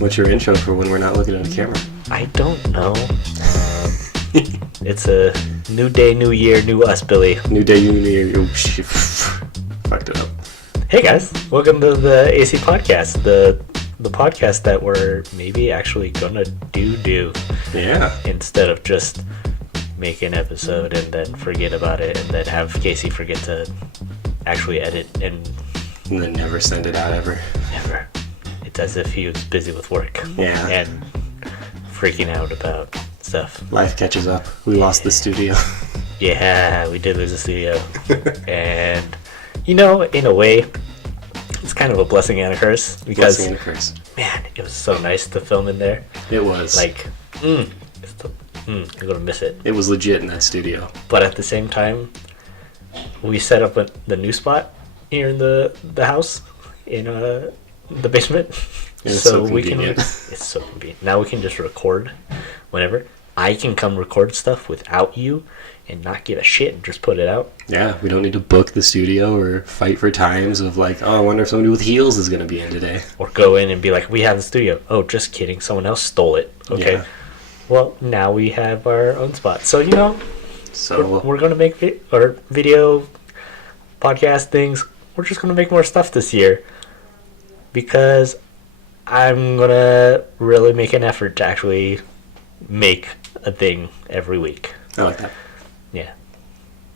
What's your intro for when we're not looking at a camera? I don't know. It's a new day, new year, new us, Billy. New day, new year. Oh, shit. Fucked it up. Hey guys, welcome to the AC Podcast, the podcast that we're maybe actually gonna do. Yeah. Instead of just make an episode and then forget about it and then have Casey forget to actually edit and then never send it out ever. Never. It's as if he was busy with work. Yeah. And freaking out about stuff. Life catches up. We lost the studio. Yeah, we did lose the studio. And, you know, in a way, it's kind of a blessing and a curse. Because, blessing and a curse. Man, it was so nice to film in there. It was. Like, you're going to miss it. It was legit in that studio. But at the same time, we set up the new spot here in the house, in the basement. It's so we can. convenient. It's so convenient. Now we can just record whenever. I can come record stuff without you and not give a shit and just put it out. Yeah, we don't need to book the studio or fight for times of like, oh, I wonder if somebody with heels is going to be in today. Or go in and be like, we have the studio. Oh, just kidding. Someone else stole it. Okay. Yeah. Well, now we have our own spot. So, you know, so we're going to make video podcast things. We're just going to make more stuff this year. Because I'm going to really make an effort to actually make a thing every week. I like that. Yeah.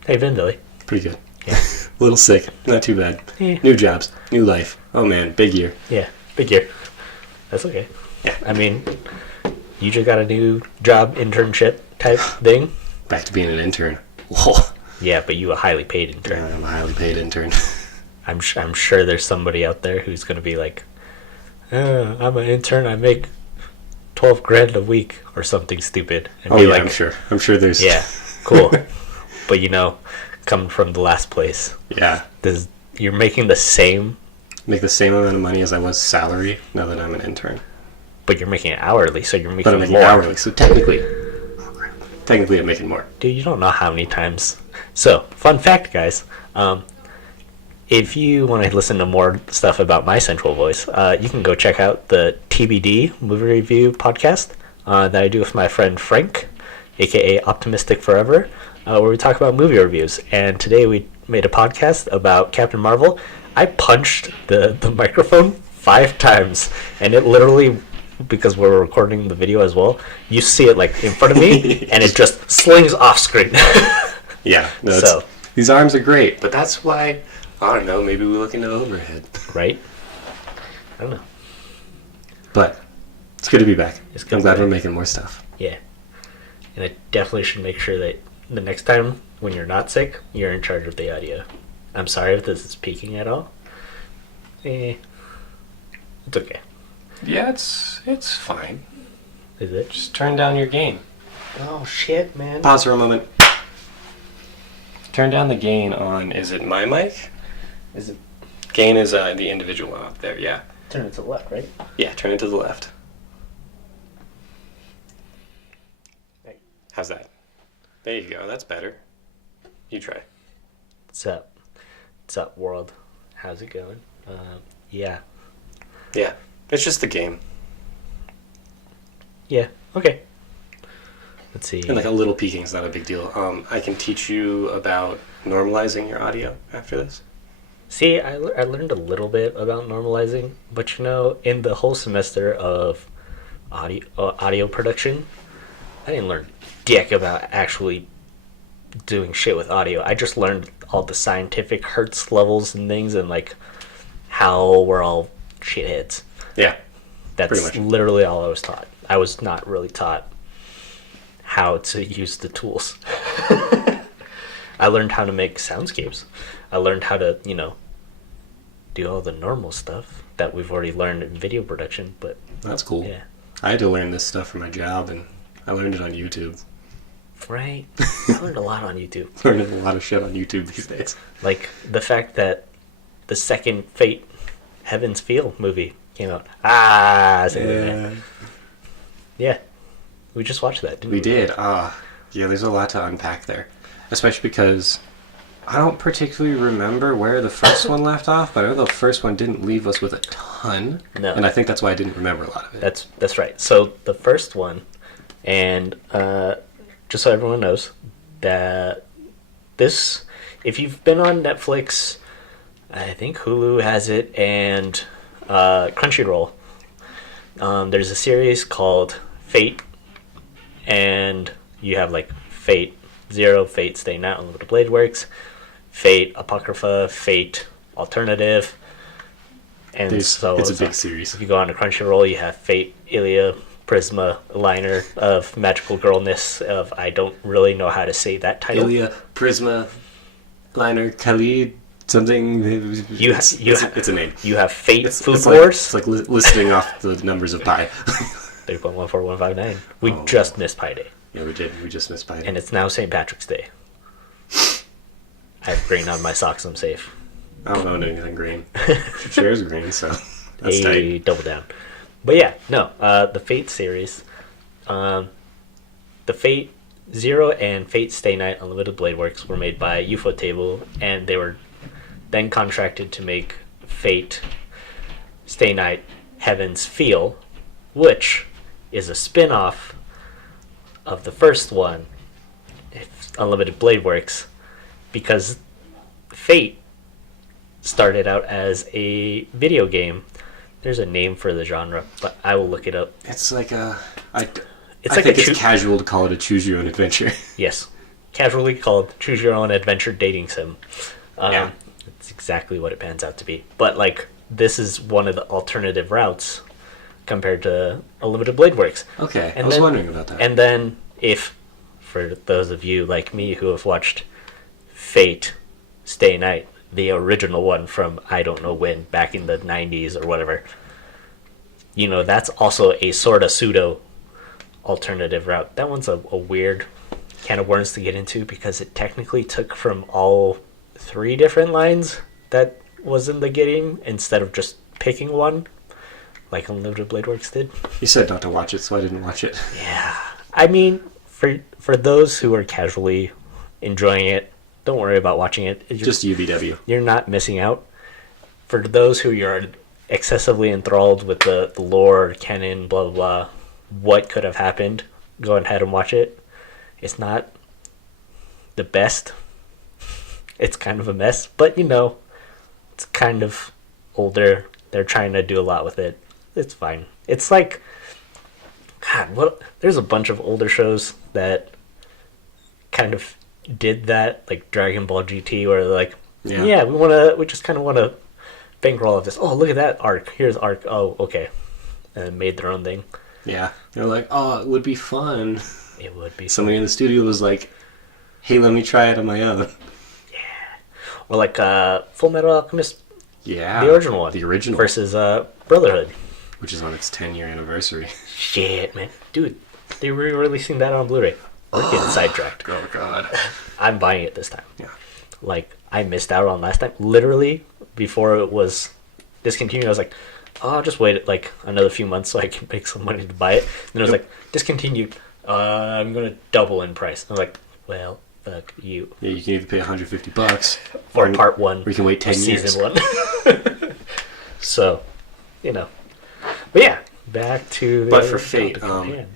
How you been, Billy? Pretty good. Yeah. A little sick. Not too bad. Yeah. New jobs. New life. Oh, man. Big year. Yeah. Big year. That's okay. Yeah. I mean, you just got a new job internship type thing. Back to being an intern. Whoa. Yeah, but you a highly paid intern. Yeah, I'm a highly paid intern. I'm sure there's somebody out there who's going to be like, I'm an intern, I make $12,000 a week or something stupid. And Oh, be yeah, like, I'm sure. I'm sure there's... Yeah, cool. But, you know, coming from the last place. Yeah. You're making the same... Make the same amount of money as I was salary now that I'm an intern. But you're making it hourly, so you're making But I'm making more. hourly, so technically I'm making more. Dude, you don't know how many times. So, fun fact, guys. If you want to listen to more stuff about my central voice, you can go check out the TBD Movie Review podcast that I do with my friend Frank, a.k.a. Optimistic Forever, where we talk about movie reviews. And today we made a podcast about Captain Marvel. I punched the microphone 5 times, and it literally... because we're recording the video as well, you see it like in front of me and it just slings off screen. Yeah, no, so these arms are great, but that's why, I don't know, maybe we look into overhead. Right? I don't know. But it's good to be back. It's good I'm to glad be we're back. making more stuff. Yeah. And I definitely should make sure that the next time when you're not sick, you're in charge of the audio. I'm sorry if this is peaking at all. It's okay. Yeah, it's fine. Is it? Just turn down your gain. Oh shit, man. Pause for a moment. Turn down the gain on, is it my mic? Is it? Gain is the individual one up there, yeah. Turn it to the left, right? Yeah, turn it to the left. How's that? There you go, that's better. You try. What's up? What's up, world? How's it going? Yeah. Yeah, it's just the game. Yeah, okay. Let's see. And like a little peaking is not a big deal. I can teach you about normalizing your audio after this. See, I learned a little bit about normalizing, but you know, in the whole semester of audio production, I didn't learn dick about actually doing shit with audio. I just learned all the scientific hertz levels and things, and like how we're all shitheads. Yeah, that's literally all I was taught. I was not really taught how to use the tools. I learned how to make soundscapes. I learned how to, you know, do all the normal stuff that we've already learned in video production, but... That's cool. Yeah. I had to learn this stuff for my job, and I learned it on YouTube. Right. I learned a lot on YouTube. Learning a lot of shit on YouTube these days. Like, the fact that the second Fate Heaven's Feel movie came out. Yeah. Yeah. We just watched that, didn't we? We did. Yeah, there's a lot to unpack there. Especially because I don't particularly remember where the first one left off, but I know the first one didn't leave us with a ton. No. And I think that's why I didn't remember a lot of it. That's right. So the first one, and just so everyone knows, that this, if you've been on Netflix, I think Hulu has it, and Crunchyroll, there's a series called Fate, and you have like Fate Zero, Fate Stay Night, Unlimited Blade Works, Fate Apocrypha, Fate Alternative, and It's a big series. If you go on to Crunchyroll, you have Fate Ilia Prisma Liner of Magical Girlness of I don't really know how to say that title. Ilia, Prisma, Liner, Khalid, something. It's a name. You have Fate Food it's Wars. like listing off the numbers of pi. 3.14159. We just missed Pi Day. Yeah, we did. We just missed Pi Day. And it's now St. Patrick's Day. I have green on my socks, I'm safe. I don't own anything green. Shares green, so that's tight. Double down. But yeah, no, the Fate series, the Fate Zero and Fate Stay Night Unlimited Blade Works were made by Ufotable, and they were then contracted to make Fate Stay Night Heaven's Feel, which is a spin-off of the first one, Unlimited Blade Works, because Fate started out as a video game. There's a name for the genre, but I will look it up. It's like a... I It's think it's casual to call it a choose-your-own-adventure. Yes. Casually called choose-your-own-adventure dating sim. Yeah. It's exactly what it pans out to be. But, like, this is one of the alternative routes compared to Unlimited Blade Works. Okay, And I was then- wondering about that. And then, if, for those of you like me who have watched Fate Stay Night, the original one from I don't know when, back in the 90s or whatever, you know, that's also a sort of pseudo alternative route. That one's a weird can of worms to get into because it technically took from all three different lines that was in the game instead of just picking one, like Unlimited Blade Works did. You said not to watch it, so I didn't watch it. Yeah. I mean, for those who are casually enjoying it, don't worry about watching it. Just UBW. You're not missing out. For those who are excessively enthralled with the lore, canon, blah, blah, blah, what could have happened, go ahead and watch it. It's not the best. It's kind of a mess, but you know, it's kind of older. They're trying to do a lot with it. It's fine. It's like, God, what? There's a bunch of older shows that kind of did that, like Dragon Ball GT, where they're like, yeah, we just kind of want to bankroll of this. Oh, look at that arc. Here's arc. Oh, okay, and made their own thing. Yeah, they're like, oh, it would be fun. It would be. Somebody in the studio was like, hey, let me try it on my own. Or like Full Metal Alchemist, Yeah, the original one, versus Brotherhood, which is on its 10-year anniversary. Shit, man, dude, they were releasing that on Blu-ray. We're getting sidetracked. Oh God, I'm buying it this time. Yeah, like I missed out on last time. Literally before it was discontinued, I was like, oh, I'll just wait like another few months so I can make some money to buy it. And it was like discontinued. I'm gonna double in price. I was like, well, fuck you. Yeah, you can either pay $150 for part one, or you can wait 10 years. Season one. So, you know, but yeah, back to. But for Fate,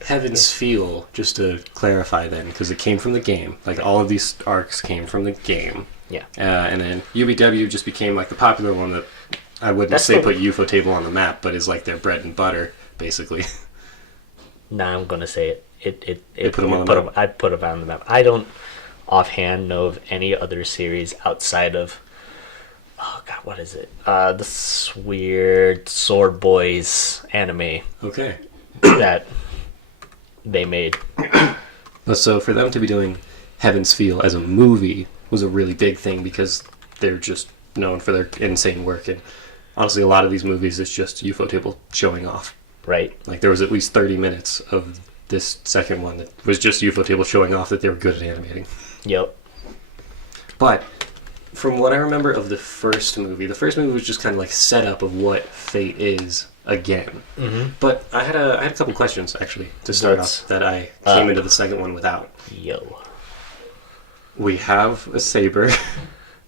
Heaven's Feel, just to clarify then, because it came from the game. Like all of these arcs came from the game. Yeah. And then UBW just became like the popular one that I wouldn't put Ufotable on the map, but is like their bread and butter, basically. Nah, I'm gonna say it. They put them on the map. I put them on the map. I don't offhand know of any other series outside of, oh god, what is it? This weird Sword Boys anime. Okay. That they made. So for them to be doing Heaven's Feel as a movie was a really big thing because they're just known for their insane work, and honestly a lot of these movies it's just Ufotable showing off. Right. Like there was at least 30 minutes of this second one that was just Ufotable showing off that they were good at animating. Yep. But from what I remember of the first movie was just kind of like a setup of what Fate is again. Mm-hmm. But I had a couple questions actually to start off that I came into the second one without. Yo. We have a saber.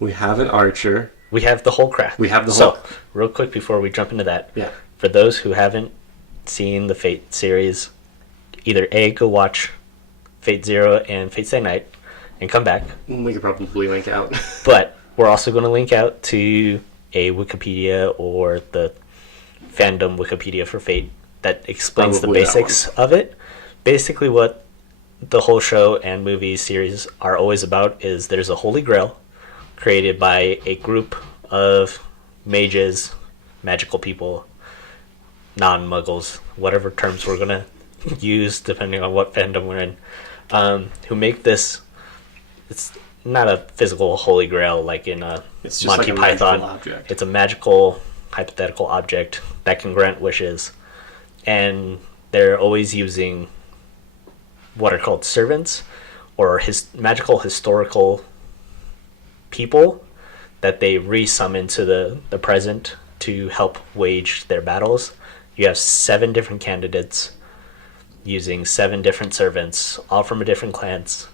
We have an archer. We have the whole craft. We have the so, whole... real quick before we jump into that. Yeah. For those who haven't seen the Fate series, either A, go watch Fate Zero and Fate Stay Night and come back. We could probably link out. But we're also going to link out to a Wikipedia or the fandom Wikipedia for Fate that explains Probably the basics of it. Basically what the whole show and movie series are always about is there's a holy grail created by a group of mages, magical people, non-muggles, whatever terms we're going to use depending on what fandom we're in, who make this. It's not a physical holy grail like in It's just Monty like a Python. magical object. It's a magical hypothetical object that can grant wishes, and they're always using what are called servants or magical historical people that they re-summon to the present to help wage their battles. You have 7 different candidates using 7 different servants, all from a different class: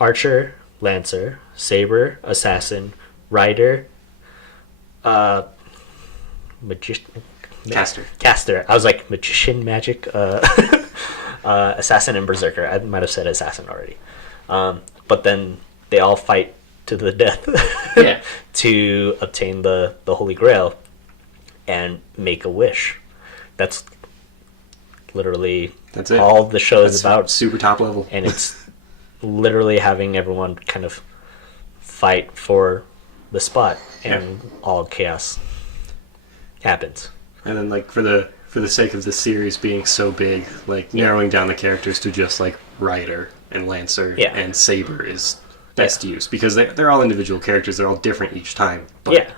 archer, lancer, saber, assassin, rider, magician, caster. I was like magician, magic, assassin, and berserker. I might have said assassin already, but then they all fight to the death Yeah. to obtain the Holy Grail and make a wish. That's literally That's it. all the show is That's about. super top level. And it's literally having everyone kind of fight for the spot, and all chaos happens. And then, like, for the sake of the series being so big, like, narrowing down the characters to just, like, Rider and Lancer and Saber is best use, because they're all individual characters. They're all different each time. But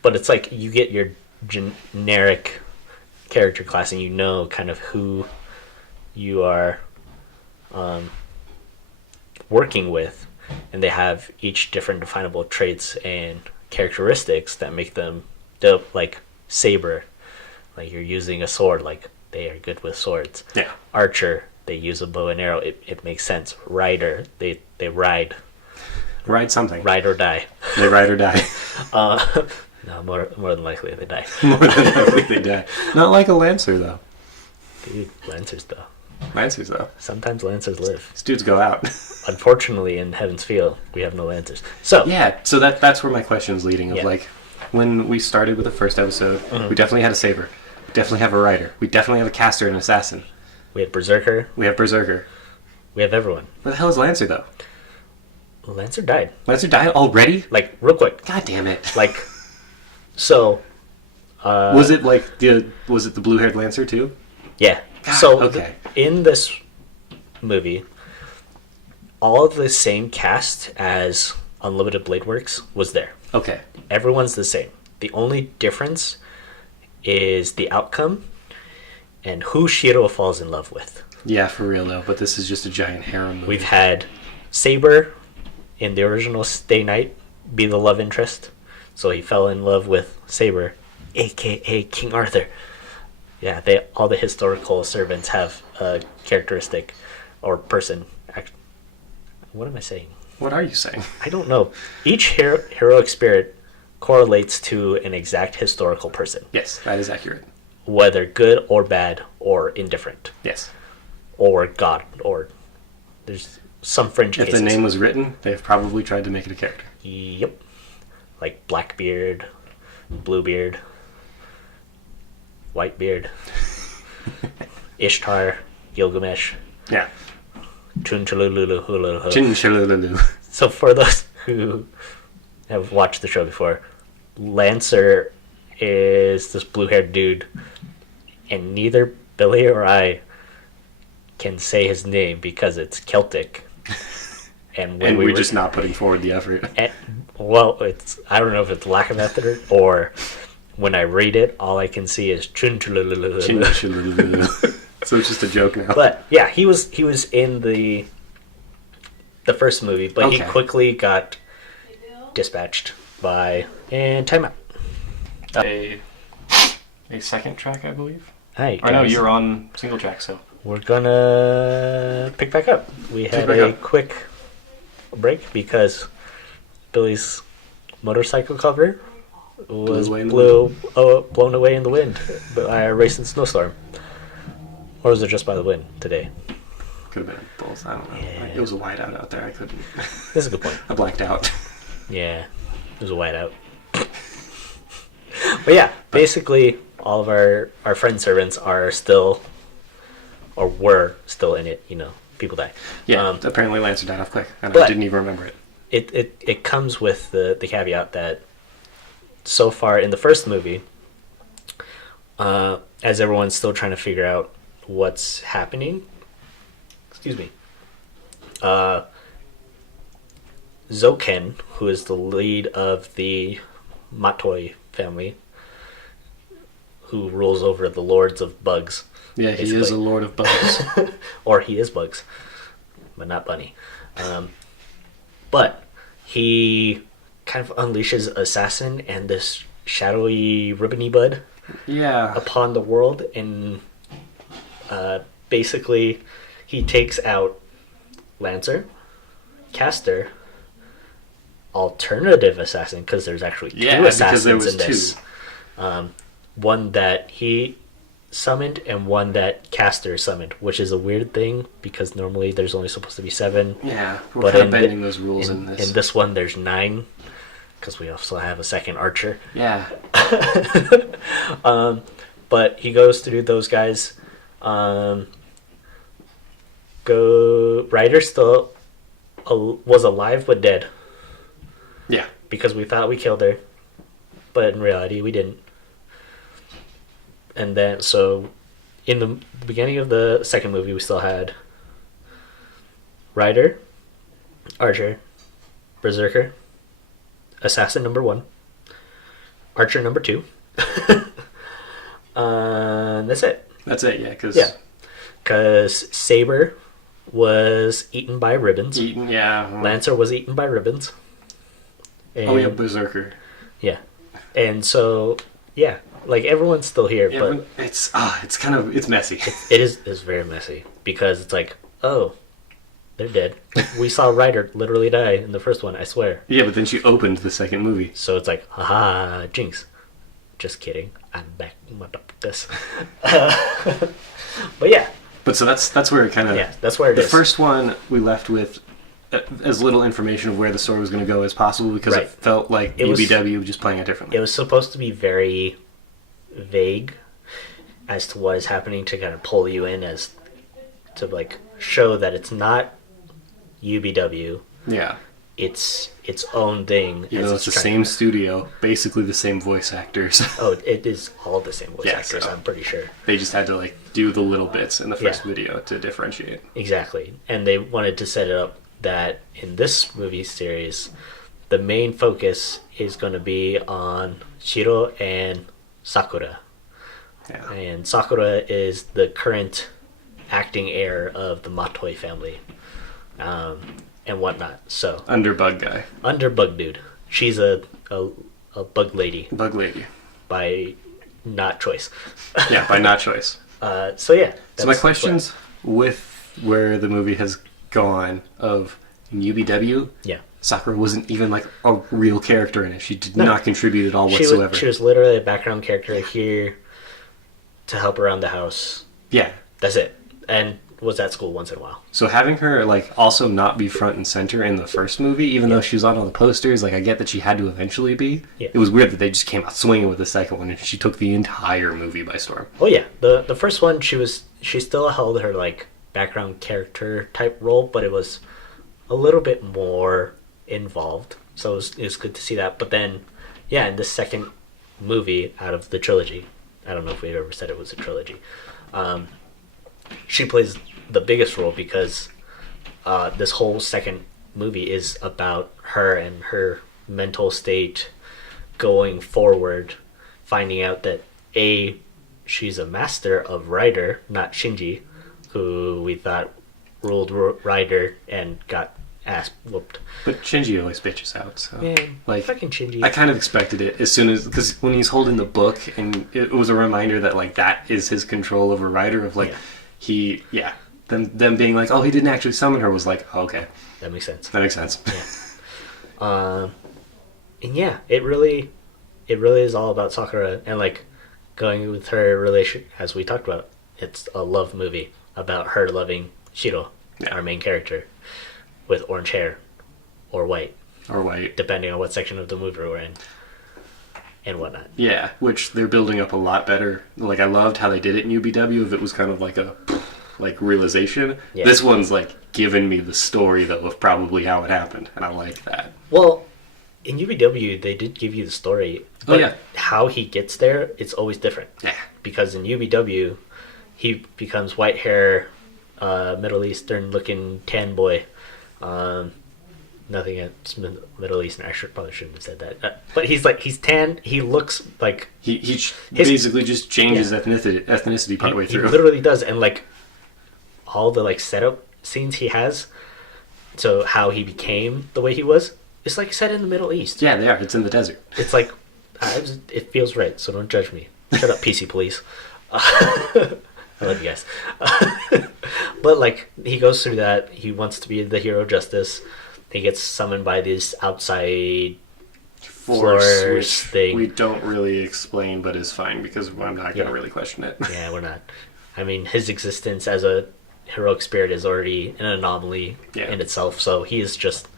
But it's like you get your generic character class, and you know kind of who you are working with, and they have each different definable traits and characteristics that make them dope. Like Saber, like you're using a sword, like they are good with swords. Yeah. Archer, they use a bow and arrow. It makes sense. Rider, they ride. Ride something. Ride or die. They ride or die. No, more than likely they die. More than likely they die. Not like a Lancer, though. Dude, Lancers though. Lancers, though. Sometimes Lancers live. These dudes go out. Unfortunately, in Heaven's Feel, we have no Lancers. So Yeah, so that's where my question's leading. Of Yeah. like, when we started with the first episode, we definitely had a Saber. We definitely have a Rider. We definitely have a Caster and an Assassin. we have Berserker. We have Berserker. We have everyone. Where the hell is Lancer, though? Lancer died. Lancer died already? Like, real quick. God damn it. Like, so... was it the blue-haired Lancer, too? Yeah. God, So, okay. In this movie, all of the same cast as Unlimited Blade Works was there. Okay. Everyone's the same. The only difference is the outcome and who Shiro falls in love with. Yeah, for real, though. But this is just a giant harem movie. We've had Saber in the original Stay Night be the love interest. So he fell in love with Saber, a.k.a. King Arthur. Yeah, all the historical servants have a characteristic or person. What am I saying? What are you saying? I don't know. Each heroic spirit correlates to an exact historical person, Yes, that is accurate. whether good or bad or indifferent Yes. or God, or there's some fringe If cases. the name was written, they've probably tried to make it a character. Yep. Like Blackbeard, Bluebeard, Whitebeard, Ishtar, Gilgamesh, Yeah. Chunchululu. Chin-chalulu. So for those who have watched the show before, Lancer is this blue-haired dude, and neither Billy or I can say his name because it's Celtic. And when And we we're were just not putting forward the effort. well, I don't know if it's lack of effort or when I read it, all I can see is Chunchululu. Chin-chalulu. So it's just a joke now. But yeah, he was in the first movie, but he Okay. quickly got dispatched by time out. A second track, I believe. Hi, Or no, guys. you're on single track, so. We're gonna pick back up. We had back a up. quick break because Billy's motorcycle cover was away in the blown away in the wind by a racing snowstorm. Or was it just by the wind today? Could have been both. I don't know. Yeah. It was a whiteout out there. I couldn't. That's a good point. I blacked out. Yeah, it was a whiteout. But yeah, basically all of our friend servants are still, or were still in it. You know, people die. Yeah, apparently Lancer died off quick, and I but- didn't even remember it. It comes with the caveat that so far in the first movie, as everyone's still trying to figure out what's happening, excuse me, Zoken, who is the lead of the Matoi family, who rules over the lords of bugs. Yeah, he basically. is a lord of bugs. Or he is bugs, but not bunny. But he kind of unleashes Assassin and this shadowy ribbony bud Yeah. upon the world, and basically he takes out Lancer, Caster, alternative assassin, because there's actually two because there assassins was in this. two. One that he summoned and one that Caster summoned, which is a weird thing because normally there's only supposed to be 7. Yeah, we're But kind in of bending those rules in this. In this one, there's 9 because we also have a second archer. Yeah. But he goes through those guys. Ryder still was alive but dead Yeah. because we thought we killed her, but in reality we didn't. And then, so in the beginning of the second movie, we still had Ryder, Archer, Berserker, Assassin number 1, Archer number 2. That's it. That's it, yeah, because... Yeah. Because Saber was eaten by ribbons. Eaten, yeah. Lancer was eaten by ribbons. And, Oh, yeah, Berserker. yeah. And so, yeah, like everyone's still here, Yeah, but it's kind of, it's messy. it's very messy because it's like, oh, they're dead. We saw Ryder literally die in the first one, I swear. Yeah, but then she opened the second movie. So it's like, haha, Jinx. Just kidding. I'm back on top of this. But yeah. But so that's where it kind of... Yeah, that's where it is. The first one, we left with as little information of where the story was going to go as possible because Right. it felt like It was- UBW just playing it differently. It was supposed to be very vague as to what is happening to kind of pull you in as to like show that it's not UBW. Yeah. It's its own thing. You know, it's the same studio, basically the same voice actors. Oh, it is all the same voice Yeah, actors, so- I'm pretty sure. They just had to like do the little bits in the first Yeah. video to differentiate. Exactly. And they wanted to set it up that in this movie series, the main focus is going to be on Shiro and Sakura. Yeah. And Sakura is the current acting heir of the Matoi family. And whatnot. So Under Bug Guy. under Bug Dude, she's a bug lady Bug Lady. by not choice. Yeah, by not choice. So yeah. So my questions with where the movie has gone of in UBW, Yeah. Sakura wasn't even like a real character in it. She did No. not contribute at all She whatsoever. was literally a background character here to help around the house. Yeah. That's it. And was at school once in a while. So having her like also not be front and center in the first movie, even though she was on all the posters, like I get that she had to eventually be. Yeah. It was weird that they just came out swinging with the second one, and she took the entire movie by storm. Oh yeah, the first one she still held her like background character type role, but it was a little bit more involved. So it was good to see that. But then, yeah, in the second movie out of the trilogy, I don't know if we've ever said it was a trilogy. She plays the biggest role because this whole second movie is about her and her mental state going forward, finding out that she's a master of Ryder, not Shinji, who we thought ruled Ryder and got ass whooped. But Shinji always bitches out, so Man, like fucking Shinji. I kind of expected it as soon as because when he's holding the book, and it was a reminder that like that is his control over Ryder of like them being like, oh, he didn't actually summon her was like, oh, okay, That makes sense. that makes sense. and yeah, it really is all about Sakura and like going with her relation. As we talked about, it's a love movie about her loving Shiro, Yeah. our main character, with orange hair or white, Or white. depending on what section of the movie we're in and whatnot. Yeah, which they're building up a lot better. Like, I loved how they did it in UBW, if it was kind of like a like realization. Yeah. This one's like giving me the story though of probably how it happened, and I like that. Well, in UBW, they did give you the story, but yeah. how he gets there, it's always different. Yeah. Because in UBW, he becomes white hair, Middle Eastern looking tan boy. Nothing against Middle Eastern. I probably shouldn't have said that. But he's tan. He looks like He basically just changes ethnicity partway he through. literally does, and like all the like setup scenes he has. So how he became the way he was, it's like set in the Middle East. Yeah, they are. It's in the desert. It's like it feels right. So don't judge me. Shut up, PC police. I love you guys. But like he goes through that. He wants to be the hero of justice. He gets summoned by this outside Force, Floors which thing. we don't really explain, but is fine because I'm not going Yeah. to really question it. Yeah, we're not. I mean, his existence as a heroic spirit is already an anomaly Yeah. in itself. So he is just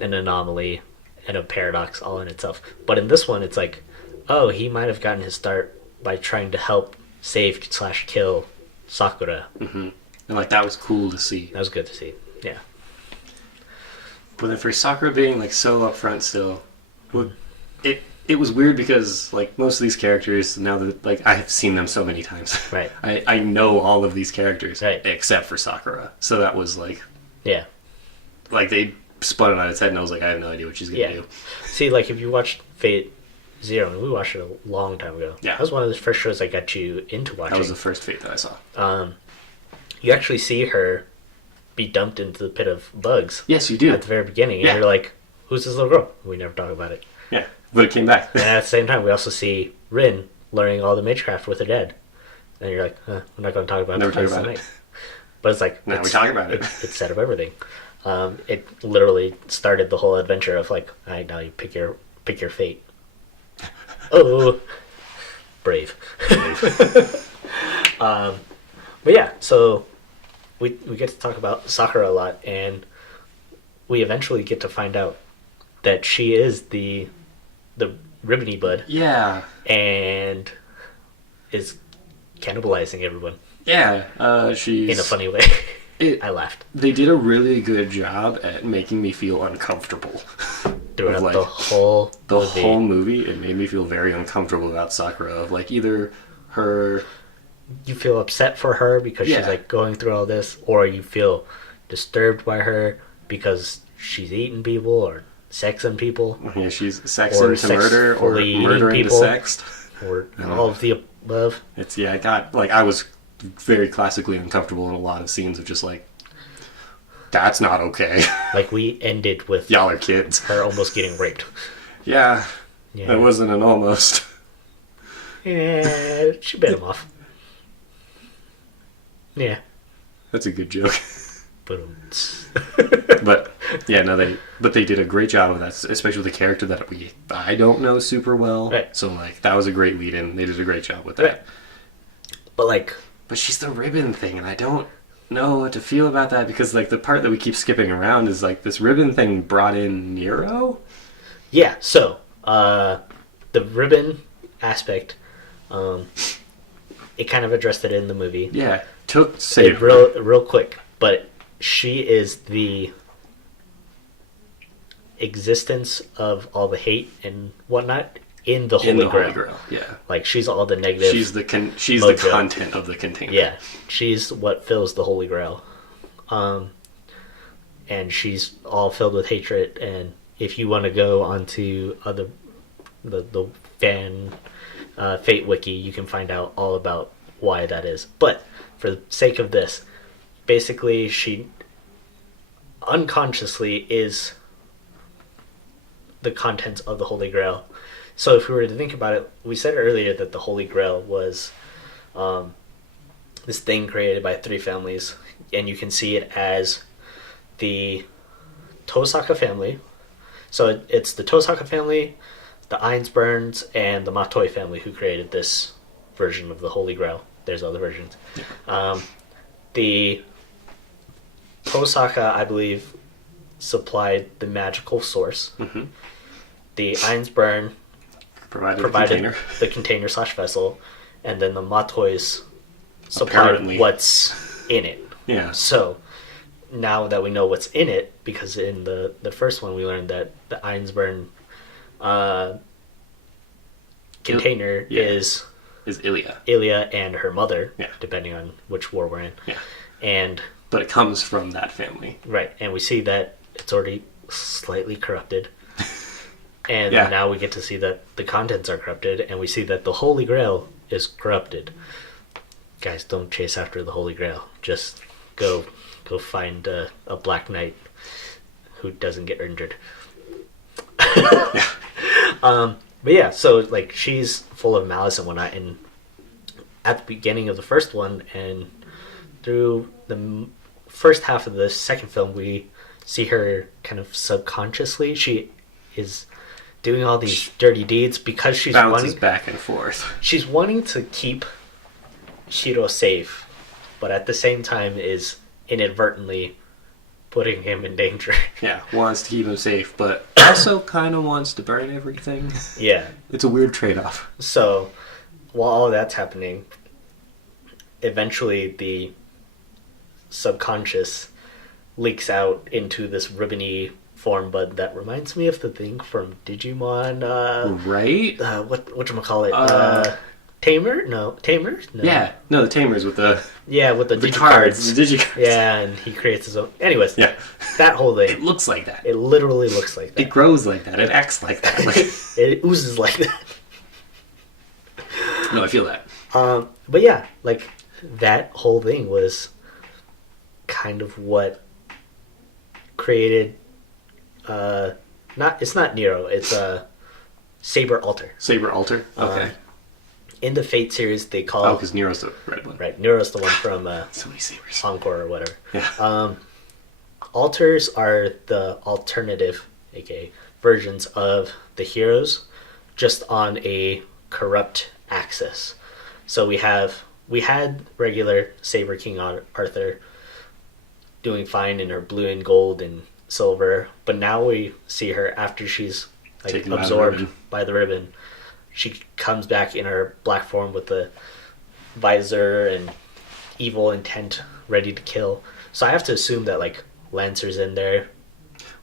an anomaly and a paradox all in itself. But in this one, it's like, oh, he might have gotten his start by trying to help save / kill Sakura. And like that was cool to see. That was good to see. Yeah. But then for Sakura being like so upfront still, it was weird because like most of these characters now that like I have seen them so many times, Right. I know all of these characters Right. except for Sakura. So that was like Yeah. they spun it on its head, and I was like, I have no idea what she's gonna Yeah. do. See, like if you watched Fate Zero, and we watched it a long time ago. Yeah. That was one of the first shows that got you into watching. That was the first Fate that I saw. You actually see her be dumped into the pit of bugs Yes, you do. at the very beginning, Yeah. and you're like, "Who's this little girl?" We never talk about it. Yeah, but it came back. And at the same time, we also see Rin learning all the magecraft with her dad, and you're like, "We're not going to talk about Never this talk about tonight." But it's like Now we talk about it. It set up everything. It literally started the whole adventure of like, "All right, now you pick your fate." Oh, brave. But yeah, so we get to talk about Sakura a lot, and we eventually get to find out that she is the ribbony bud Yeah, and is cannibalizing everyone she's in a funny way. It, I laughed they did a really good job at making me feel uncomfortable. throughout like, the whole The movie. whole movie, it made me feel very uncomfortable about Sakura. Of like either her, You feel upset for her because she's Yeah. like going through all this, or you feel disturbed by her because she's eating people or sexing people she's sexing to murder or sexually eating murdering to people. sext. or all of the above. It's I was very classically uncomfortable in a lot of scenes of just like, that's not okay. Like we ended with Y'all are kids. her almost getting raped. Yeah, Yeah. that wasn't an almost. Yeah, she bit him off. Yeah. That's a good joke. But But yeah, no, they did a great job of that, especially with the character that I don't know super well. Right. So like that was a great lead in. They did a great job with that. Right. But like, But she's the ribbon thing, and I don't know what to feel about that because like the part that we keep skipping around is like this ribbon thing brought in Nero. yeah, so the ribbon aspect, it kind of addressed it in the movie. Yeah, Say real quick, but she is the existence of all the hate and whatnot in the Holy Grail. Yeah, Like she's all the negative. she's the mojo. content of the container. Yeah, she's what fills the Holy Grail, and she's all filled with hatred. And if you want to go onto the fan Fate wiki, you can find out all about why that is. But for the sake of this, basically, she unconsciously is the contents of the Holy Grail. So if we were to think about it, we said earlier that the Holy Grail was this thing created by three families, and you can see it as the Tosaka family, So it's the Tosaka family, the Einsburns, and the Matoi family who created this version of the Holy Grail. There's other versions. The Tosaka, I believe, supplied the magical source. Mm-hmm. The Einsburn Provided the container / vessel, and then the Matois supplied Apparently. what's in it. Yeah. So now that we know what's in it, because in the first one we learned that the Einsburn container is Ilya. Ilya and her mother, Yeah. depending on which war we're in. Yeah. And But it comes from that family. right, and we see that it's already slightly corrupted. And Yeah. now we get to see that the contents are corrupted, and we see that the Holy Grail is corrupted. Guys, don't chase after the Holy Grail. Just go find a Black Knight who doesn't get injured. But yeah, so like she's full of malice and whatnot, and at the beginning of the first one and through the first half of the second film, we see her kind of subconsciously. She is doing all these dirty deeds because she's Bounces back and forth. she's wanting to keep Shiro safe, but at the same time is inadvertently putting him in danger. Yeah, wants to keep him safe, but also kind of wants to burn everything. Yeah. It's a weird trade-off. So, while all that's happening, eventually the subconscious leaks out into this ribbony form, but that reminds me of the thing from Digimon. Right? Whatchamacallit? Tamer? No. Tamer? No. Yeah. No, the Tamers with the Yeah, with the cards. digicards. The digicards. Yeah, and he creates his own. Anyways, Yeah. that whole It thing. looks like that. It literally looks like that. It grows like that. It acts like that. Like, It oozes like that. no, I feel that. But yeah, like that whole thing was kind of what created it's not Nero, it's Saber Alter. Saber Alter? Okay. In the Fate series they call Oh, because Nero's the red one. right, Nero's the one from So many sabers. Encore or whatever. Yeah. Alters are the alternative, aka versions of the heroes, just on a corrupt axis. So we had regular Saber King Arthur doing fine in her blue and gold and silver, but now we see her after she's like Taken by the absorbed ribbon. by the ribbon. She comes back in her black form with the visor and evil intent, ready to kill. So I have to assume that like Lancer's in there.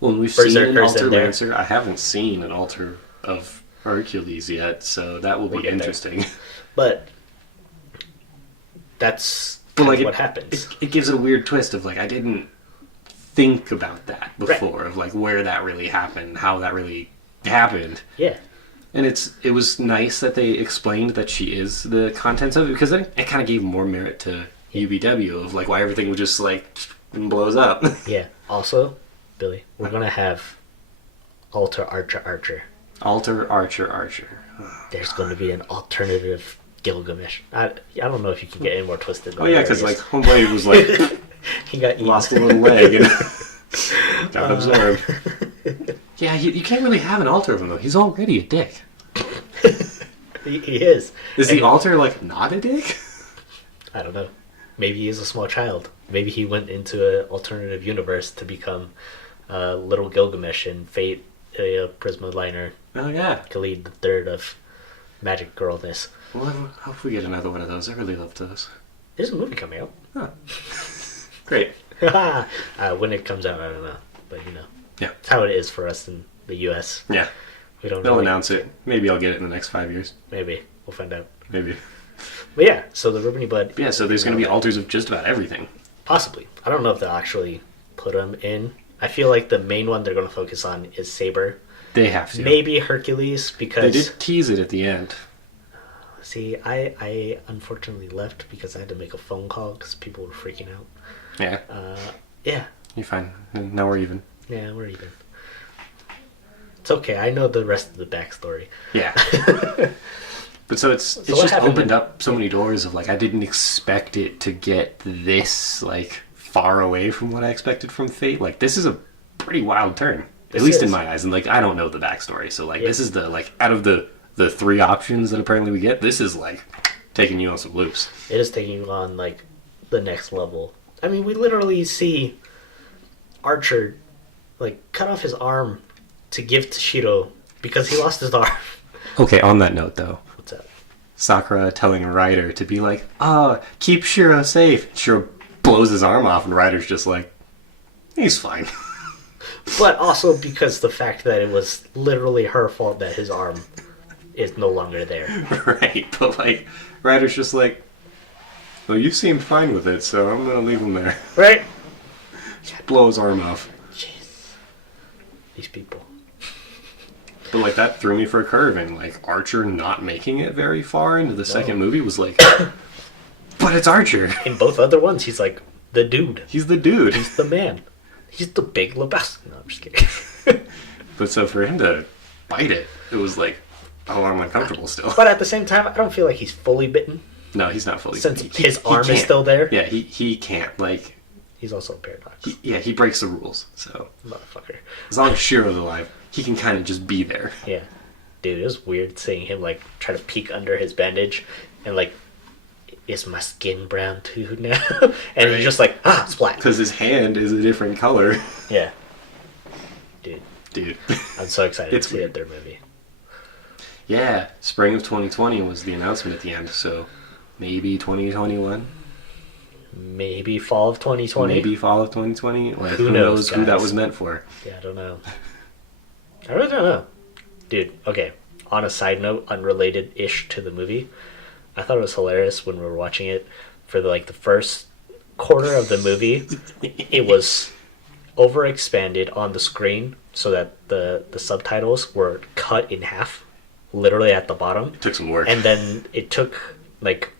Well, we've seen an Berserker's Alter in there. Lancer. I haven't seen an Alter of Hercules yet, so that will We'll be get there. interesting. But that's But kind like of what happens. It gives it a weird twist of like I didn't think about that before of like where that really happened, how that really happened. Yeah. And it was nice that they explained that she is the contents of it, because then it kind of gave more merit to UBW of like why everything was just like blows up. Yeah. Also, Billy, we're gonna have Alter Archer. Alter Archer. There's going to be an alternative Gilgamesh. I don't know if you can get any more twisted. Than Oh yeah, that, because I like guess. Homeboy was like he got eaten. lost a little leg and got absorbed. Yeah, you can't really have an altar of him though. He's already a dick. He is. Is And the altar like not a dick? I don't know. Maybe he's a small child. Maybe he went into an alternative universe to become little Gilgamesh and Fate, Prisma Liner, Oh yeah. Khalid the Third of Magic Girlness. Well, I hope we get another one of those. I really love those. There's a movie coming out. Huh. Great. When it comes out, I don't know. But you know, Yeah. it's how it is for us in the U.S. Yeah. We don't They'll know. announce it. Maybe I'll get it in the next 5 years. Maybe. We'll find out. Maybe. But yeah, so the Ribbony Bud. Yeah, so there's going to be altars of just about everything. Possibly. I don't know if they'll actually put them in. I feel like the main one they're going to focus on is Saber. They have to. Maybe Hercules, They because... did tease it at the end. See, I unfortunately left because I had to make a phone call because people were freaking out. Yeah. Yeah. You're fine. Now we're even. Yeah, we're even. It's okay. I know the rest of the backstory. Yeah. But so it's what just happened opened then? up so many doors of like I didn't expect it to get this like far away from what I expected from Fate. Like this is a pretty wild turn. At least in my eyes. And, like, I don't know the backstory. So, like, this is the, like, out of the three options that apparently we get, this is, like, taking you on some loops. It is taking you on, like, the next level. I mean, we literally see Archer, like, cut off his arm to give to Shiro because he lost his arm. Okay, on that note, though. What's that? Sakura telling Ryder to be like, keep Shiro safe. Shiro blows his arm off, and Ryder's just like, he's fine. But also because the fact that it was literally her fault that his arm is no longer there. Right, but, like, Ryder's just like, well, you seemed fine with it, so I'm gonna leave him there. Right? Just blow his arm off. Jeez. These people. But, like, that threw me for a curve, and, like, Archer not making it very far into the second movie was like, but it's Archer. In both other ones, he's like the dude. He's the dude. He's the man. He's the big Lebowski. No, I'm just kidding. But so for him to bite it, it was like, oh, I'm uncomfortable still. But at the same time, I don't feel like he's fully bitten. No, he's not fully Since bitten. his arm is still there. Yeah, he can't. Like, he's also a paradox. He breaks the rules. So Motherfucker. as long as Shiro's alive, he can kind of just be there. Yeah. Dude, it was weird seeing him, like, try to peek under his bandage and, like, is my skin brown too now? And he's just like, splat. Because his hand is a different color. Yeah. Dude. I'm so excited It's to see weird. it, their movie. Yeah, spring of 2020 was the announcement at the end, so maybe 2021? Maybe fall of 2020. Maybe fall of 2020? Like, Who who knows, knows who that guys? was meant for? Yeah, I don't know. I really don't know. Dude, okay. On a side note, unrelated-ish to the movie, I thought it was hilarious when we were watching it for the first quarter of the movie. It was overexpanded on the screen so that the subtitles were cut in half, literally at the bottom. It took some work. And then it took, like,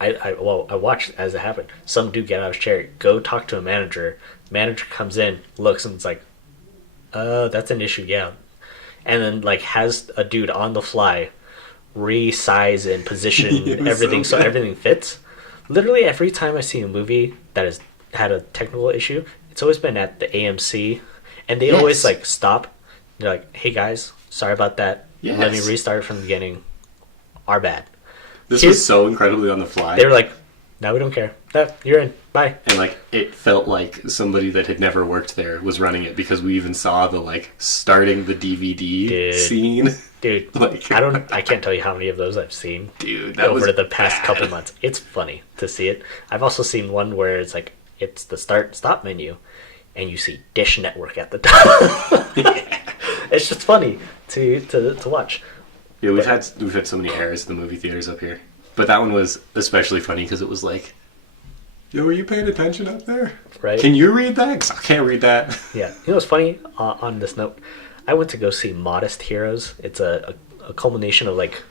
I watched as it happened. Some dude get out of his chair, go talk to a manager. Manager comes in, looks, and it's like, that's an issue, yeah. And then, like, has a dude on the fly resize and position everything so everything fits. Literally every time I see a movie that has had a technical issue, it's always been at the AMC, and they always, like, stop. They're like, hey guys, sorry about that. Yes. Let me restart from the beginning. Our bad. This was so incredibly on the fly. They were like, no, we don't care. No, you're in. Bye. And, like, it felt like somebody that had never worked there was running it, because we even saw the, like, starting the DVD scene. Dude, Like, I can't tell you how many of those I've seen. Dude, that over was the past bad. couple months. It's funny to see it. I've also seen one where it's like, it's the start-stop menu, and you see Dish Network at the top. It's just funny to watch. Yeah, we've had so many errors in the movie theaters up here. But that one was especially funny because it was like, yo, are you paying attention up there? Right? Can you read that? 'Cause I can't read that. Yeah. You know what's funny on this note? I went to go see Modest Heroes. It's a culmination of, like,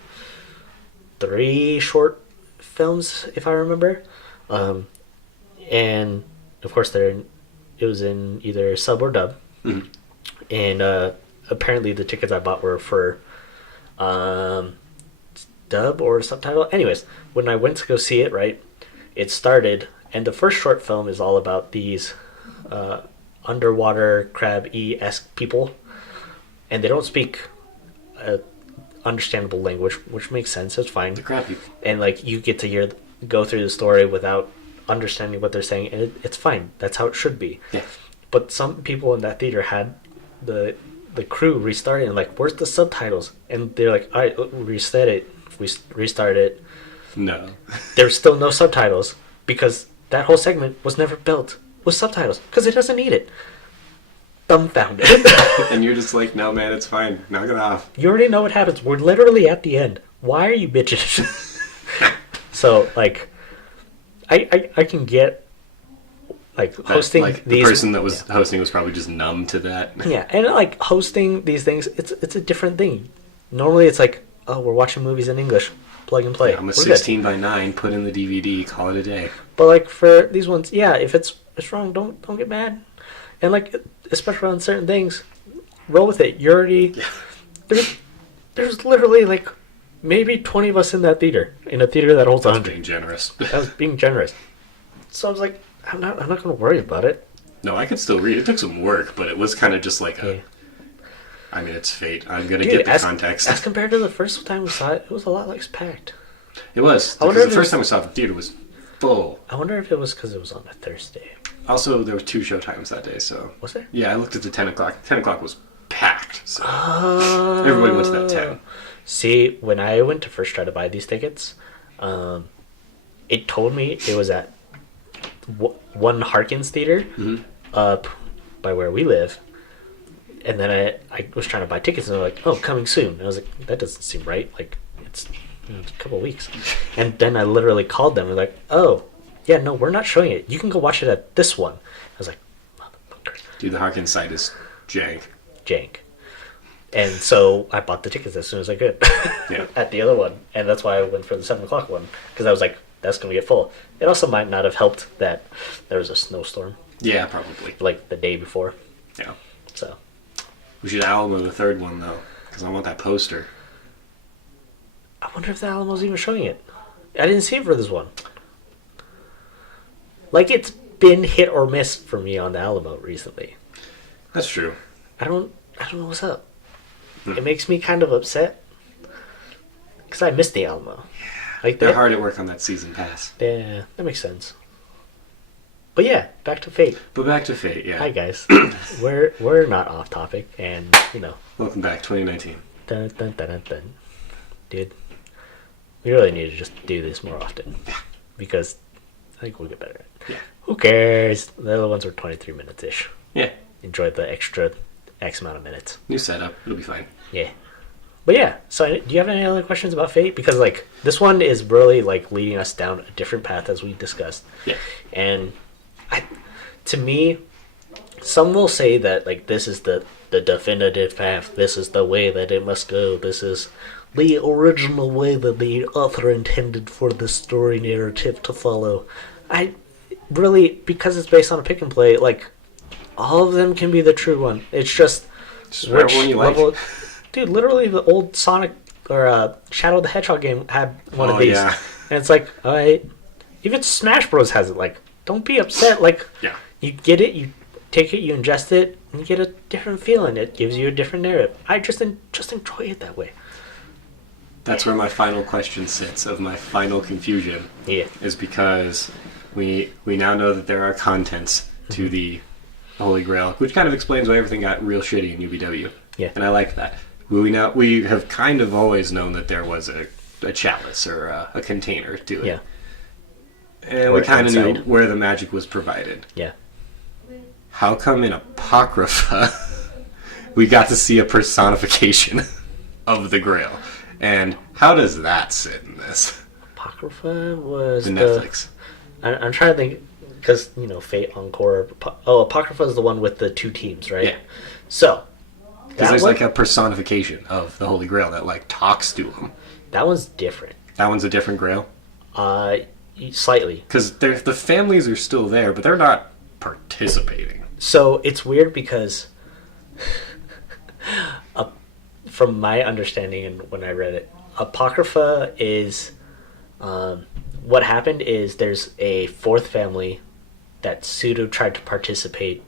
3 short films, if I remember. And, of course, it was in either sub or dub. Mhm. And apparently the tickets I bought were for dub or subtitle. Anyways, when I went to go see it, right, it started, and the first short film is all about these underwater crab-esque people, and they don't speak understandable language, which makes sense. It's fine. The crab people. And, like, you get to go through the story without understanding what they're saying, and it's fine. That's how it should be. Yeah. But some people in that theater had the crew restart it and, like, where's the subtitles? And they're like, all right, reset it. We restart it. No. There's still no subtitles because that whole segment was never built with subtitles because it doesn't need it. Dumbfounded. And you're just like, no, man, it's fine. Knock it off. You already know what happens. We're literally at the end. Why are you bitches? So, like, I can get, like, hosting like, the these. person that was hosting was probably just numb to that. Yeah, and, like, hosting these things, it's a different thing. Normally, it's like, oh, we're watching movies in English, plug and play. Yeah, I'm a We're good. 16:9, put in the DVD, call it a day. But, like, for these ones, yeah, if it's wrong, don't get mad. And, like, especially on certain things, roll with it. You're already there's literally, like, maybe 20 of us in that theater, in a theater that holds That's 100. being generous. I was being generous. So I was like, I'm not going to worry about it. No, I could still read. It took some work, but it was kind of just like a, I mean, it's Fate. I'm gonna Dude, get the as context. compared to the first time we saw it, it was a lot less packed. It was. I wonder Because the if first time we saw it, the theater was full. I wonder if it was because it was on a Thursday. Also, there were 2 show times that day, so... Was there? Yeah, I looked at the 10 o'clock. 10 o'clock was packed, so... Everybody went to that 10. See, when I went to first try to buy these tickets, it told me it was at one Harkins Theater up by where we live. And then I was trying to buy tickets, and they're like, oh, coming soon. And I was like, that doesn't seem right. Like, it's, it's a couple of weeks. And then I literally called them, and like, oh, yeah, no, we're not showing it. You can go watch it at this one. I was like, motherfucker. Dude, the Harkins site is jank. And so I bought the tickets as soon as I could Yeah. at the other one. And that's why I went for the 7 o'clock one. Because I was like, that's going to get full. It also might not have helped that there was a snowstorm, Yeah, probably. like the day before. Yeah. So, We should Alamo the 3rd one, though, because I want that poster. I wonder if the Alamo's even showing it. I didn't see it for this one. Like, it's been hit or miss for me on the Alamo recently. That's true. I don't know what's up. It makes me kind of upset. Because I missed the Alamo. Like They're hard at work on that season pass. Yeah, that makes sense. But yeah, back to Fate. But back to Fate, yeah. Hi guys. we're not off topic, and Welcome back, 2019. dun, dun, dun, dun, dun. Dude, we really need to just do this more often. Because I think we'll get better at it. Yeah. Who cares? The other ones were 23 minutes ish. Yeah. Enjoy the extra X amount of minutes. New setup. It'll be fine. Yeah. But yeah, so do you have any other questions about Fate? Because like this one is really like leading us down a different path as we discussed. Yeah. And to me, some will say that like this is the definitive path. This is the way that it must go. This is the original way that the author intended for the story narrative to follow. I really, because it's based on a pick and play, like all of them can be the true one. It's just whatever one you like. Dude, literally the old Sonic or Shadow the Hedgehog game had one of these. Yeah. And it's like, even Smash Bros has it. Like, don't be upset. Like, Yeah. you get it, you take it, you ingest it, and you get a different feeling. It gives you a different narrative. I just enjoy it that way. That's where my final question sits, of my final confusion. Yeah. Is because we now know that there are contents to the Holy Grail, which kind of explains why everything got real shitty in UBW. Yeah. And I like that. We have kind of always known that there was a chalice or a container to it. Yeah. And Or we kind of knew inside. where the magic was provided. Yeah. How come in Apocrypha we got to see a personification of the Grail? And how does that sit in this? Apocrypha was The Netflix. I'm trying to think, because, Fate Encore. Apocrypha is the one with the 2 teams, right? Yeah. So, Because there's like a personification of the Holy Grail that like talks to him. that one's different. That one's a different Grail. Slightly. Because the families are still there, but they're not participating. So it's weird because, from my understanding and when I read it, Apocrypha is, what happened is there's a 4th family that pseudo tried to participate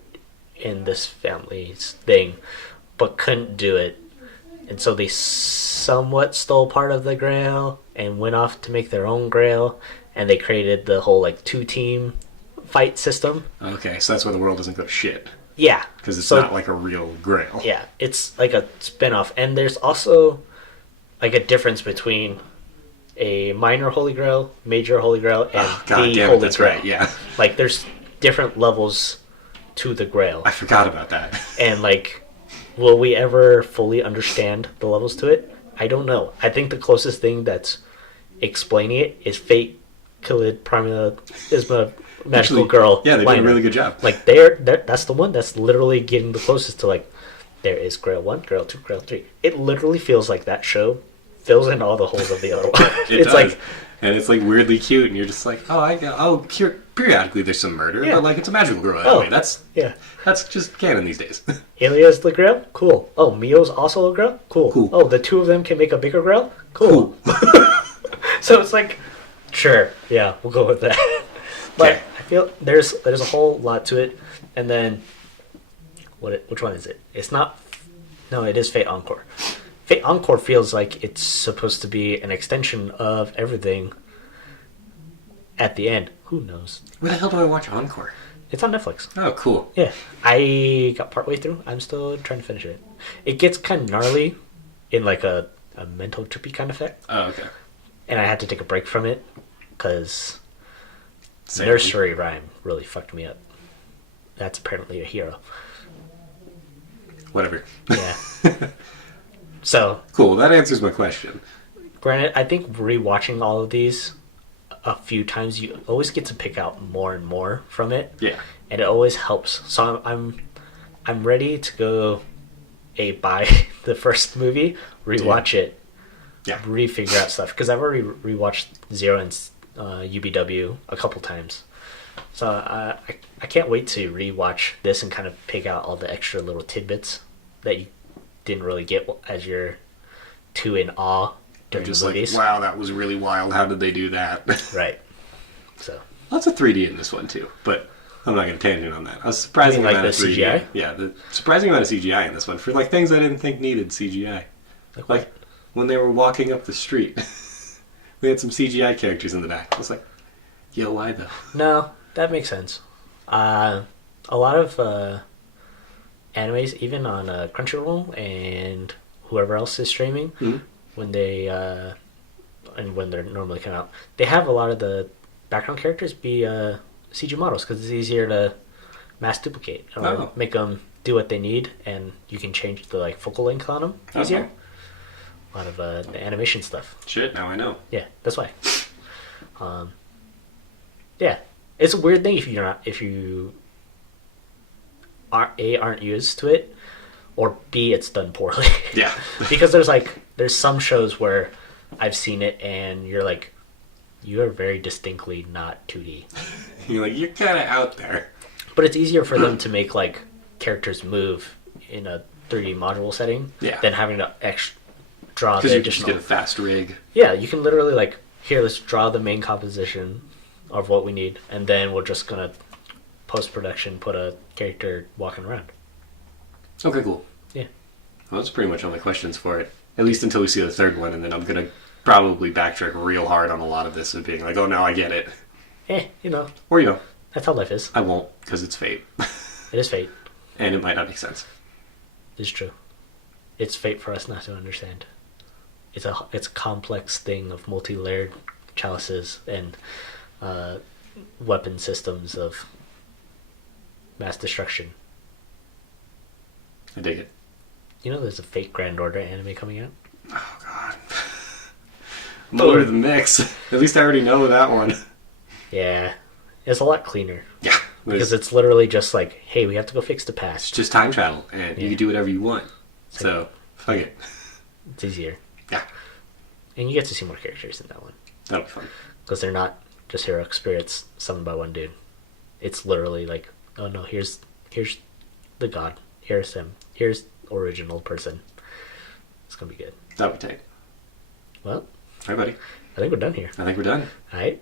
in this family's thing, but couldn't do it. And so they somewhat stole part of the Grail and went off to make their own Grail, and they created the whole like 2-team fight system. Okay, so that's why the world doesn't go to shit. Yeah. Because it's So- not like a real Grail. Yeah, it's like a spin-off. And there's also like a difference between a minor Holy Grail, major Holy Grail, and Oh, God the damn it, Holy that's Grail. right, yeah. Like there's different levels to the Grail. I forgot about that. And like, will we ever fully understand the levels to it? I don't know. I think the closest thing that's explaining it is Fate, Khalid, Primula, Isma, Magical Actually, Girl. Yeah, they did liner. a really good job. Like that's the one that's literally getting the closest to like, there is Grail 1, Grail 2, Grail 3. It literally feels like that show fills in all the holes of the other one. It It's does. like, And it's like weirdly cute, and you're just like, periodically there's some murder, Yeah. but like it's a magical girl that Oh. way. That's yeah. just canon these days. Ilya's the Grail? Cool. Oh, Mio's also a Grail? Cool. Cool. Oh, the 2 of them can make a bigger Grail? Cool. So it's like, sure, yeah, we'll go with that. But Okay. I feel there's a whole lot to it. And then, which one is it? It's not No, it is Fate Encore. Fate Encore feels like it's supposed to be an extension of everything at the end. Who knows? Where the hell do I watch Encore? It's on Netflix. Oh, cool. Yeah. I got partway through. I'm still trying to finish it. It gets kind of gnarly in like a mental trippy kind of effect. Oh, okay. And I had to take a break from it because nursery rhyme really fucked me up. That's apparently a hero. Whatever. Yeah. So cool. That answers my question. Granted, I think rewatching all of these a few times, you always get to pick out more and more from it. Yeah. And it always helps. So I'm ready to go buy the first movie, rewatch it, refigure out stuff, because I've already rewatched Zero and UBW a couple times. So I can't wait to rewatch this and kind of pick out all the extra little tidbits that you didn't really get as you're too in awe during just the movies. Like, wow, that was really wild. How did they do that? Right. So lots of 3D in this one too, but I'm not going to tangent on that. I was surprising amount of 3D. CGI? Yeah, the surprising amount of CGI in this one for like things I didn't think needed CGI. Like when they were walking up the street, we had some CGI characters in the back. I was like, yo, why though? No, that makes sense. A lot of animes, even on Crunchyroll and whoever else is streaming, when they and when they're normally come out, they have a lot of the background characters be CG models because it's easier to mass duplicate or make them do what they need, and you can change the like focal length on them easier. A lot of the animation stuff. Shit, now I know. Yeah, that's why. Yeah, it's a weird thing if you aren't used to it, or B, it's done poorly. Yeah. Because there's some shows where I've seen it and you're like, you are very distinctly not 2D. You're like, you're kind of out there. But it's easier for them to make like characters move in a 3D module setting than having to draw the additional. Because you just get a fast rig. Yeah, you can literally like, here, let's draw the main composition of what we need, and then we're just gonna post-production put a character walking around. Okay, cool. Yeah. Well, that's pretty much all my questions for it. At least until we see the third one, and then I'm going to probably backtrack real hard on a lot of this and being like, oh, now I get it. Or, that's how life is. I won't, because it's fate. It is fate. And it might not make sense. It's true. It's fate for us not to understand. It's a complex thing of multi-layered chalices and weapon systems of mass destruction. I dig it. There's a Fate Grand Order anime coming out? Oh, God. More of the mix. At least I already know that one. Yeah. It's a lot cleaner. Yeah. Because it's literally just like, hey, we have to go fix the past. It's just time travel, and you can do whatever you want. So, fuck it. It's easier. Yeah. And you get to see more characters in that one. That'll be fun. Because they're not just heroic spirits summoned by one dude. It's literally like, oh no, here's the god. Here's him. Here's original person. It's gonna be good. That'll be tight. Well, all right, buddy. I think we're done here. I think we're done. All right.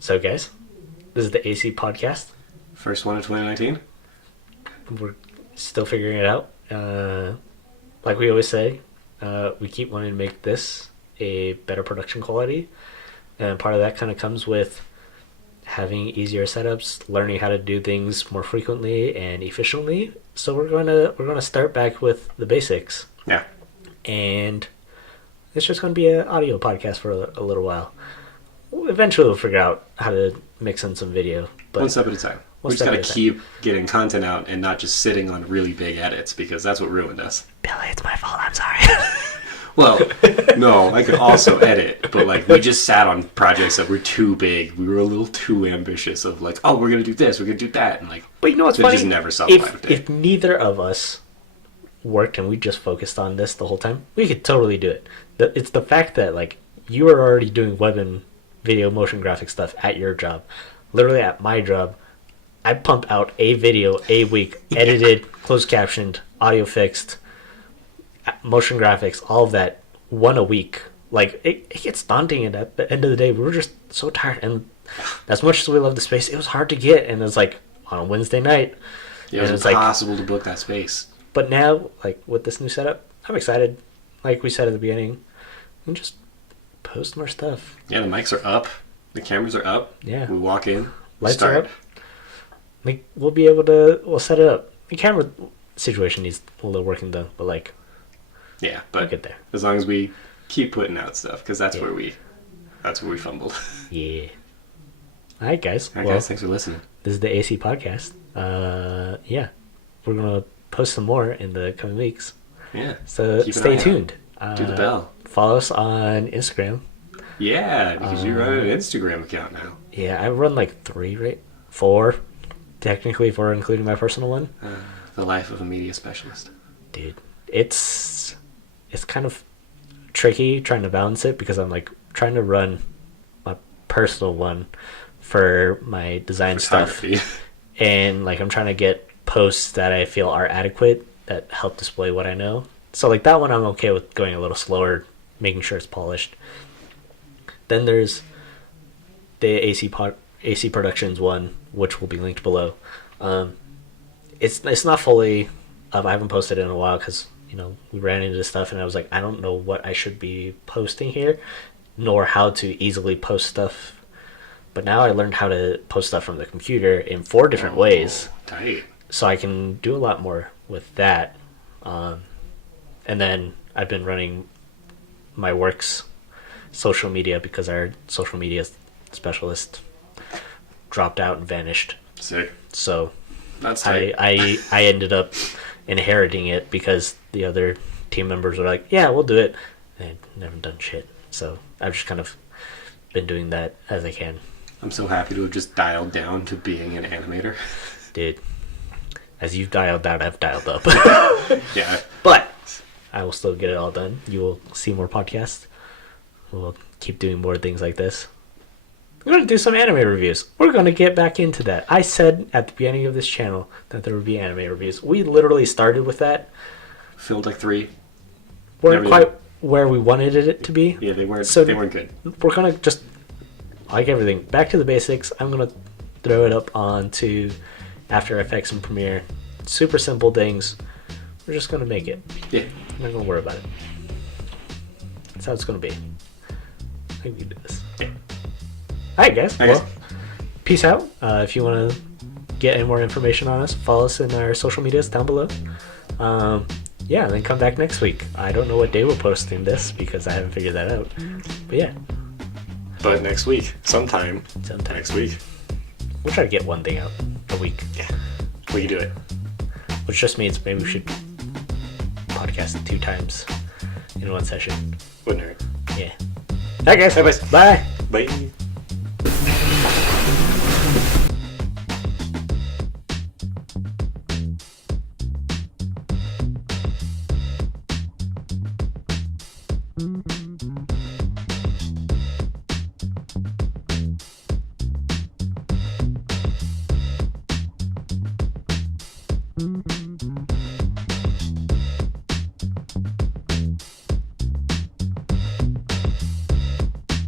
So, guys, this is the AC podcast. First one of 2019. We're still figuring it out. Like we always say, we keep wanting to make this a better production quality, and part of that kind of comes with having easier setups, learning how to do things more frequently and efficiently. So we're gonna start back with the basics. Yeah. And it's just gonna be an audio podcast for a little while. Eventually we'll figure out how to mix in some video. But one step at a time. We just gotta keep getting content out and not just sitting on really big edits, because that's what ruined us. Billy, it's my fault. I'm sorry. Well, no, I could also edit, but like we just sat on projects that were too big. We were a little too ambitious of like, oh, we're gonna do this, we're gonna do that, and like. But you know what's funny? Just never saw the light of day. If neither of us worked and we just focused on this the whole time, we could totally do it. It's the fact that like you are already doing web and video motion graphic stuff at your job. Literally at my job, I pump out a video a week, edited, closed captioned, audio fixed, motion graphics, all of that, one a week. Like it gets daunting, and at the end of the day we were just so tired, and as much as we love the space, it was hard to get, and it's like on a Wednesday night. Yeah, it was impossible to book that space. But now, like with this new setup, I'm excited. Like we said at the beginning, we can just post more stuff. Yeah, the mics are up. The cameras are up. Yeah. We walk in. Lights start. are up. Like we'll set it up. The camera situation needs a little working done, but like Yeah, we'll but get there. as long as we keep putting out stuff, because that's Yeah. where we fumbled. Yeah. All right, guys. All right, guys, thanks for listening. This is the AC podcast. Yeah, we're gonna post some more in the coming weeks. Yeah. So Keep an stay eye out. tuned. Do the bell. Follow us on Instagram. Yeah, because you run an Instagram account now. Yeah, I run like 3, right? 4, technically, if we're including my personal one. The life of a media specialist. Dude, it's kind of tricky trying to balance it because I'm like trying to run my personal one for my design stuff, Photography. and like I'm trying to get posts that I feel are adequate that help display what I know. So like that one I'm okay with going a little slower, making sure it's polished. Then there's the AC Productions one, which will be linked below. It's not fully up. I haven't posted it in a while because we ran into stuff and I was like, I don't know what I should be posting here, nor how to easily post stuff. But now I learned how to post stuff from the computer in 4 different ways, Tight. so I can do a lot more with that. And then I've been running my work's social media because our social media specialist dropped out and vanished. Sick. So That's tight. I ended up inheriting it because the other team members were like, yeah, we'll do it. And I've never done shit. So I've just kind of been doing that as I can. I'm so happy to have just dialed down to being an animator. Dude, as you've dialed down, I've dialed up. Yeah. But I will still get it all done. You will see more podcasts. We'll keep doing more things like this. We're going to do some anime reviews. We're going to get back into that. I said at the beginning of this channel that there would be anime reviews. We literally started with that. Filmed like 3. Weren't Never quite where we wanted it to be. Yeah, they weren't. So they weren't good. We're going to just, like everything, back to the basics. I'm going to throw it up onto After Effects and Premiere. Super simple things. We're just going to make it. Yeah. I'm not going to worry about it. That's how it's going to be. I think we can do this. Yeah. Alright, guys. Alright, Well, peace out. If you want to get any more information on us, follow us in our social medias down below. Yeah, and then come back next week. I don't know what day we're posting this because I haven't figured that out. But yeah, But next week, sometime next week, we'll try to get one thing out a week. yeah, we can do it. Which just means maybe we should podcast 2 times in one session. Wouldn't hurt. Yeah. Alright, guys. Bye. Bye. Bye. Mm-hmm.